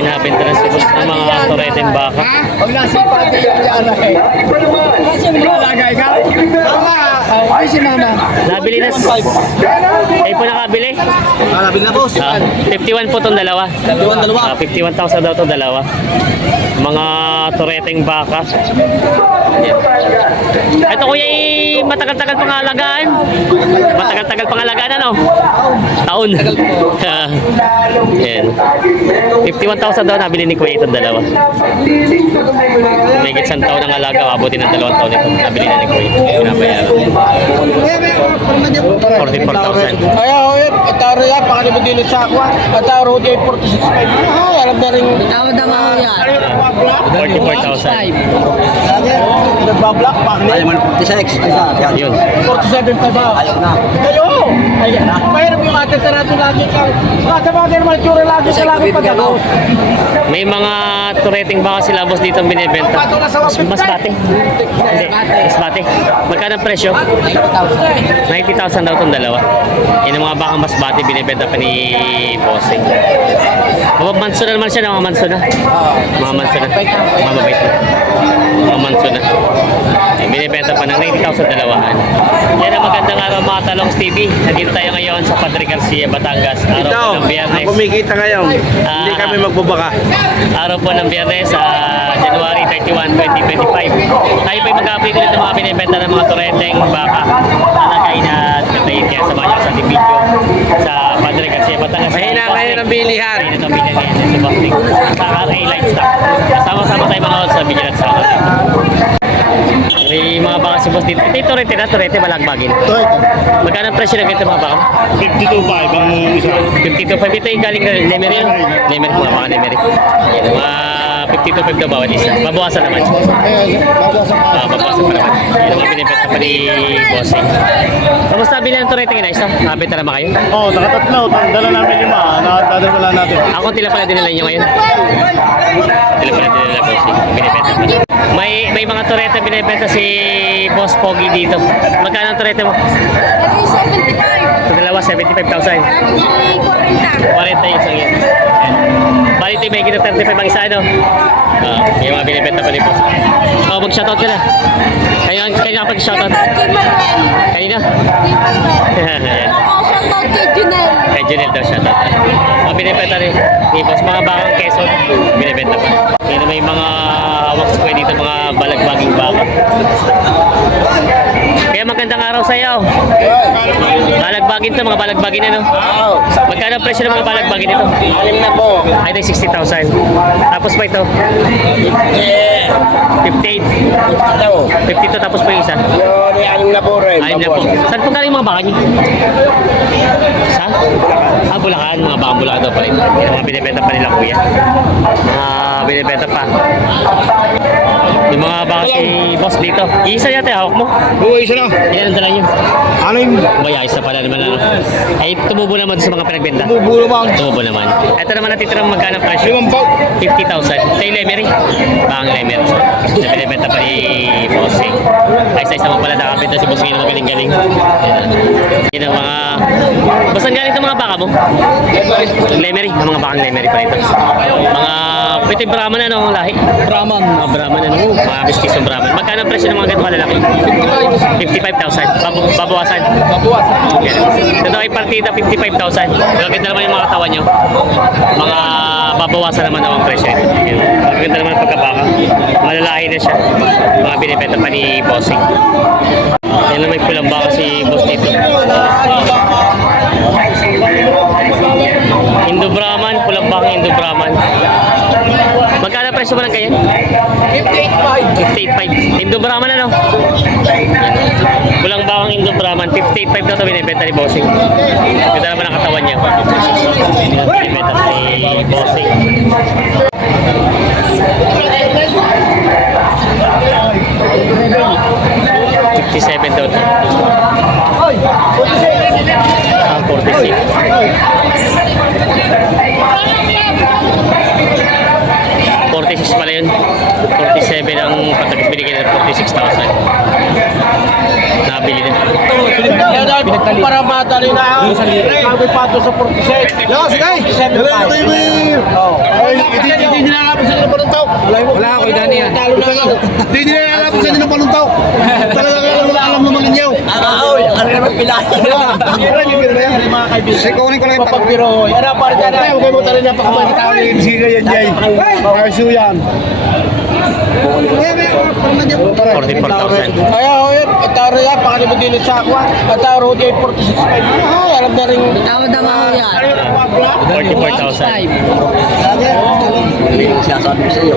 Binabenta na si boss ng mga tureteng baka. Pag nasipa din yung yara eh. Kasi malagay ka. Tama. Ay si mama. Nabili na. Ay po nakabili. Nabili na boss. 51 po itong dalawa. 51,000 daw itong dalawa. Mga tureteng baka. Ito kuya matagal-tagal pangalagaan. Matagal-tagal pangalagaan ano? Taon. Yan. 51,000 daw nabili ni kuya itong dalawa. May isang taon ng alaga, abutin ng 2 taon ito. Nabili na ni kuya. Pinabayaran. 44,000. Ayaw, ataro yan, pakalimutin sa akwa. Ataro di 46.5. Alam na rin. Tawad na mga yan. 44,000. Nagbablak, bakit? Ayaw man 46. Yun. 47.5 ba? Ayaw na. Kayo! Ayan na. Mayroon yung atin na natin lagi kang kasabagay naman tsura lagi sa lagi pagkakot. May mga tureteng baka sila boss dito binibenta. Mas bate. Hindi, mas bate. Magkano ang presyo? 90,000 daw itong dalawa. Yan ang mga bakang mas bate binibenta pa ni Bossing. Mga manso na naman siya, mga manso na. Mga manso na. Mga mabait na. Mga manso na. Binibenta pa ng 90,000 dalawahan. Yan ang magandang araw mga Talongs TV. Nandito tayo ngayon sa Padre Garcia, Batangas. Araw po ng Biyernes. Kumikita ngayon. Hindi kami magbabaka. Araw po ng Biyernes sa January 31, 2025. Tayo po ay mag-update ulit ng mga binibenta ng mga tureteng baka. Nalagay na katayin kaya sa mga sa video sa Padre Garcia, Batangas. Mahina kayo ng bilihan. Mahina ng bilihan ngayon si Bossing. Sa RA Livestock. Sama-sama tayo mga sa video at sa may mga baka si boss dito. Ito turete balagbagin. Magkano ang presyo ng ganito mga baka? 52.5 ang isa. 52.5 ito yung galing na Lemery yun. Lemery, mga baka Lemery. Yan, mga 52.5 daw bawat isa. Babawasan naman. Babawasan pa naman. Yan ang mga binibenta pa ni Bossing. Kamusta bilang ng turete ngayon? Isa? Nakabenta naman kayo? Oo, nakatatlo. Dala namin 5. Nakadadala natin. Ako tila pala dinala nyo ngayon. Tila pala dinala Bossing. Binibenta pa. May mga turete binibenta si Boss Pogi dito. Magkano ang turete mo? 75. Sa dalawa, 75,000. 40 yung isang yun. Bali ito may kita 35 ang isa, ano? Yung mga binibenta pa ni Boss. Mag-shoutout ka na. Kayo kapag-shoutout. Kanina? Shoutout kay Junel. Kay Junel daw shoutout. Mga binibenta rin ni Boss. Mga bakang Quezon, binibenta pa. Kaya may mga hawak sa kuya dito, mga balagbaging baka. Kaya magandang araw sa iyo. Balagbagin to, mga balagbagin ano? Magkano ang presyo ng mga balagbagin ito? 6 na po. Ay, 60,000. Tapos pa ito? 58. 52 tapos pa yung isa? Yun, 6 na po rin. Ayun na po. Saan po galing mga baka niyo? Sa? Bulacan. Mga baka Bulacan daw pa rin. Yung mga binibenta pa nila kuya. Binibenta pa. Yung mga baka si boss dito. Iisa yata hawak mo. Oo, isa na. Ilan ang dala niyo? Anim. May ayos na pala naman ano. Ay, tumubo naman sa mga pinagbenta. Bubulo bang. Tumubo naman. Ito naman natitirang magkano ang presyo? 50,000. Ito yung Lemery. Bang Lemery. Na binibenta pa ni Bossing. Ayos-ayos naman pala nakapita si Bossing ng magaling-galing. Yan ang mga... Basan galing itong mga baka mo? Lemery. Ang mga bakang Lemery pa ito. Mga... Ito yung Brahman ano ang lahi? Brahman. Mga Brahman ano. Mga biskisong Brahman. Magkano ang presyo ng mga ganito kalalaki? 55,000. Babawasan. Ito daw ay partida 55,000. Maganda naman yung mga katawan nyo. Mga babawasan naman ang presyo. Maganda naman ang pagkabaka. Malalahi na siya. Mga binibenta pa ni Bossing. Yan lang may pulang baka si Boss dito. Indo Brahman. Pulang baka Indo Brahman. Magkano presyo mo lang kayo? 58.5. Indo Brahman ano? Pulang bakang Indo Brahman. 58.5 daw ito binibenta ni Bossing. Ganda naman ang katawan niya. Binibenta ni Bossing. $57 daw ito. 46. 46 pala yun. 47 ang patagis binigyan ng 46,000. Nabili din. Para madali na. Kami pato sa 47. Yo, sige. 47. Ay, Wala ako, Dani yan. Talo na ako. Hindi na alam kung saan din ang panuntaw. Talagang wala alam naman ninyo. Ano naman pila? Sikunin ko lang yung Pagbiro. Ano para dyan? Huwag kayo mo tayo na pakamalitaw ni Sige yan, Jay. Marsu yan. 44,000. Ayaw, Ataro yan. Pakalimutin sa ako. Ataro di 46.5. Ay, alam na rin. Tawad naman ako yan. 44,000.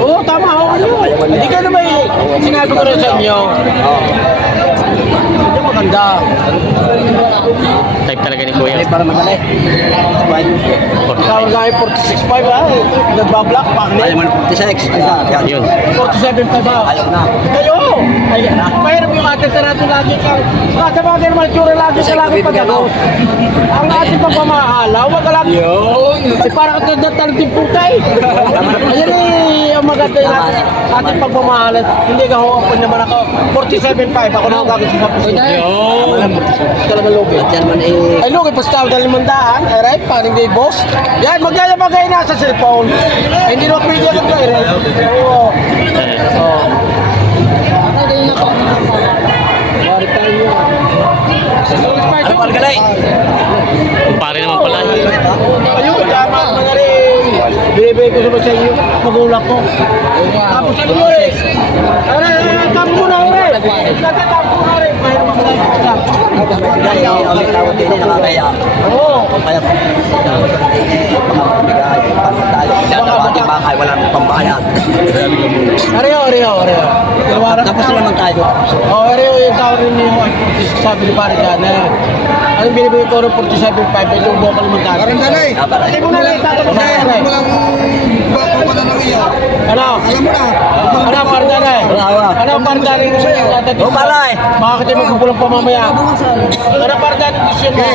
Oo, tama ako. Hindi ka naman sinabi ko rin sa inyo. Hindi maganda. Type talaga ni Kuya. Para madali. Tawag nga yung 46.5 ha. Nagbablock. Ayaw man 46. Yun. 47.5 ha. Ayaw na. Kayo! Mahirap yung ating tarato lagi kang. Kasi bagay naman tsura lagi sa lagi pa gano'n. Ang ating pagmamahala, wag ka lang. Parang katatalang yung putay. Ayan eh, ang maganda yung ating pagmamahala. Hindi ka ho, naman ako. 47.5 ako na ako gagawin sa kapis. Talaga lugi. Ay lugi, basta dahil mandaan. Ay right, parang hindi boss. Yan, magyayabagay na sa cellphone. Ay, hindi naman pwede ako kayo rin. Oo. Ano pa galay? Kumpare naman pala. Ayun, tama mga rin. Binibigay ko sa inyo, magulang ko. Tapos ano mo rin? Tama mo na rin. Tama mo na rin. Mahirap ako lang ito. Oo. Wala nang pambayad. Areo. Tapos naman tayo. Oh, Areo, yung tao rin yung sabi ni pare dyan. Anong binibigay ko rin 47.5? Ito yung bokal mo dyan. Parang ganay. Hindi mo na lang tatanong sa akin. Huwag mo lang bako ka na ng iyo. Ano? Alam mo na. Ano ang pardan eh? Ano ang pardan ng Oh, paray. Bakit yung magkukulang pa mamaya? Ano ang pardan ng decision mo?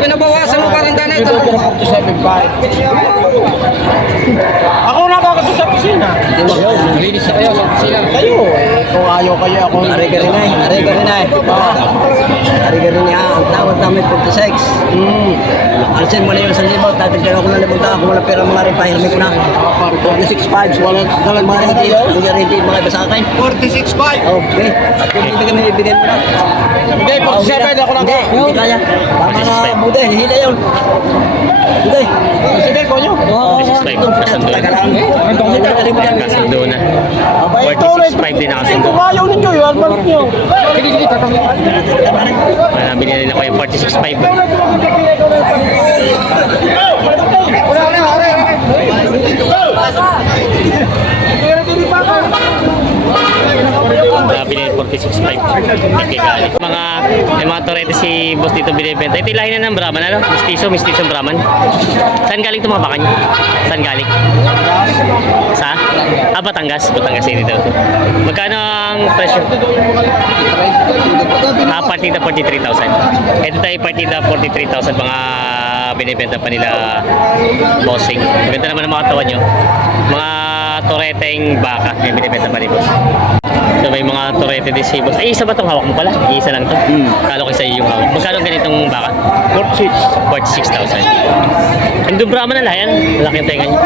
Pinabawasan mo parang ganay. 47.5. Ako nakakaso sa pisina. Linis na kayo sa opisina. Kayo eh. Kung ayaw kayo ako. Ari-garinay. Ari-garinay ha. Ang tawad namin 46. Alisin mo na yung 1,000. Tatagdan ako ng 5,000. Ako wala pera mga rin. Pahirami ko na. 46.5. Walang mga hindi mga iba sa akin. 46.5. Okay. Kung ibigay mo na. Hindi, 47 ako lang. Hindi kaya. Tama na. Buday. Hila yun. Buday. Sige, konyo. 46.5. Kasando na. Kasando na. 46.5 din nakasundo. Kung ayaw ninyo, yun. Balik nyo. Nabili na rin ako yung 46.5. Nabili yung 46.5. Nagkigali. May mga torete si boss dito binibenta. Ito ilahin na ng Brahman, ano? Mistiso Brahman. Saan galing itong mga baka niyo? Saan galing? Sa? Batangas. Batangas City daw. Magkano ang presyo? Partida 43,000. Ito tayo partida 43,000 mga binibenta pa nila bossing. Ganda naman ang mga katawan nyo. Mga toreteng baka may binibenta pa ni boss. So may mga torete din si boss. Ay, isa ba itong hawak mo pala? Isa lang ito. Kala ko isa yung hawak. Magkano ganitong baka? 46,000. Hindu Brahman na lang yan. Malaki yung tenga niya.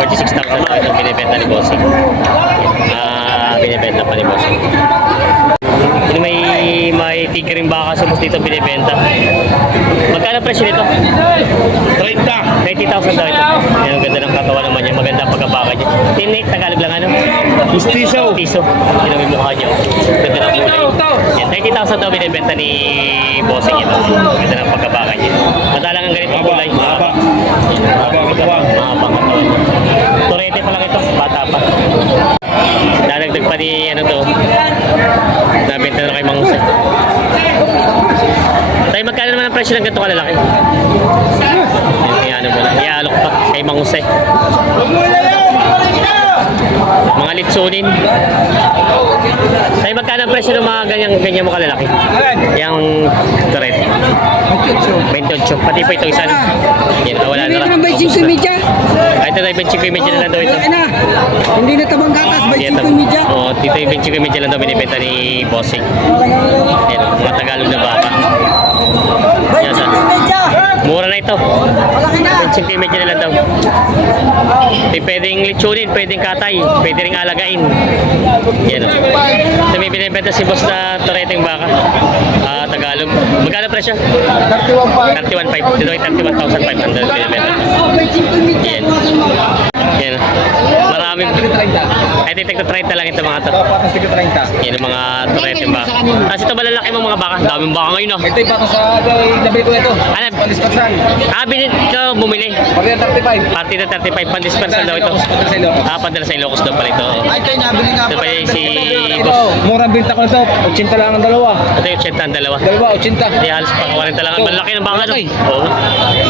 46,000 lang itong binibenta ni bossing. Binibenta pa ni bossing. Ano may tigring baka sa boss dito binibenta. Magkano presyo nito? 30,000 daw ito. Yan, ang ganda ng katawan naman niya. Maganda ang pagkabaka niya. Tinate, Tagalog lang ano? Mistiso. Mistiso. Yan ang may mukha niya. Ganda ng kulay. Yan, 30,000 daw binibenta ni bossing ito. Ganda ng pagkabaka niya. Madalang ang ganitong kulay. Mahaba. Mahabang katawan. Torete pa lang ito. Bata pa. Dadagdag pa ni ano to. Nabenta na kay Mang Jose. Tayo magkano naman ang presyo ng ganito kalalaki? Ano mo na. Iaalok pa kay Mang Jose. Mga litsunin. Tayo magkano ang presyo ng mga ganyan mo kalalaki? Yung turret. 28. Pati pa ito isa. Yan, wala na lang. May 5 media. Ay, ito tayo 25 medya na lang daw ito. Hindi na tabang gatas, may 5 media. Oo, dito yung 25 medya lang daw binibenta ni Bossing. Yan, mga Tagalog na baka. Yan, Media. Mura na ito. Malaki na. 10 cm na lang daw. Pwedeng litsunin, pwedeng katay, pwede ring alagain. Yan o. Ito may binibenta si boss na tureteng baka. Tagalog. Magkano presyo? 31,500. Dito ay 31,500 binibenta. Yan. Yan o. Maraming. Ay, titigto 30 lang ito mga to. Yan ang mga tureteng baka. Tapos ito malalaki mga baka. Daming baka ngayon o. Ito yung baka sa nabili ko ito. Ano? Pandispersan. Binit ka bumili. Parang 35. Party na 35, pandispersan daw ito. Padala sa Ilocos daw pala ito. Ay, kayo nabili nga Ito po. pa yung si Ito, boss. murang binta ko nito. 80 lang ang dalawa. Ito yung 80 ang dalawa. Dalawa, 80. Hindi halos pa 40 lang. Malaki ng baka no? Oo.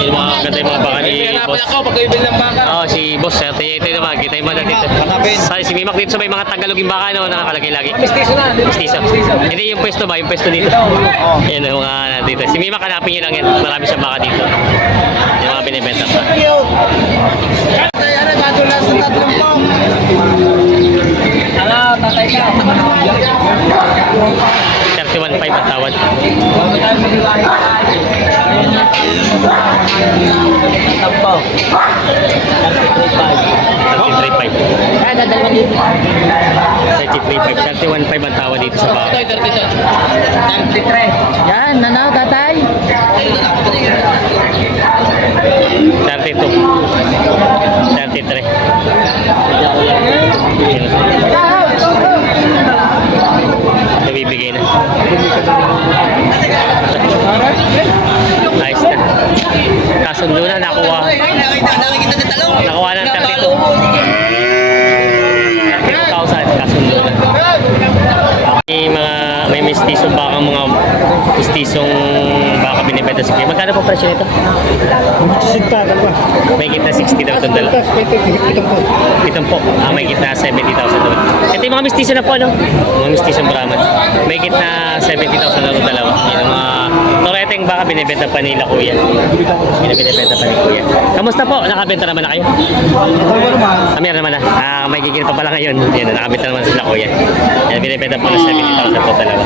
Yung mga ganda yung mga baka ni boss. Ako, pag kayo ng baka. Oo, si boss. Ito yung naman. Kita yung mga dito. Si Mimak dito sa may mga Tagaloging baka no, nakakalagay lagi. Mistiso na. Mistiso. Hindi yung pwesto ba? Yung pwesto dito. Yan yung mga dito. Si Mimak, hanapin nyo lang yan. Marami siyang baka dito. Yung mga binibenta pa. Kaya na, kadulas sa tatlong pong. Ano, tatay ka? 31,500 ang tawad. Tampo. 33,500. Kaya dadalawang dito. 33,500. 31,500 ang tawad dito sa baka. 33. Yan, nanaw, tatay. 32. 33. Ito bibigay na. Ayos na. Kasundo na, nakuha. Nakuha ng 32. 32,000. Kasundo na. May mistisong baka mga mistisong baka binibenta sa kanya. Magkano po presyo nito? May kita 60 daw itong dala. Itong po. May kita 70,000 daw. Ito yung mga mistiso na po, ano? Mga mistisong Brahman. May kita 70,000 daw itong dalawa. Yan ang mga toreteng baka binibenta pa nila kuya. Binibenta pa ni kuya. Kamusta po? Nakabenta naman na kayo? Meron naman na. May gigil pa pala ngayon. Yan, nakabenta naman sila kuya. Yan, binibenta po na 70,000 po dalawa.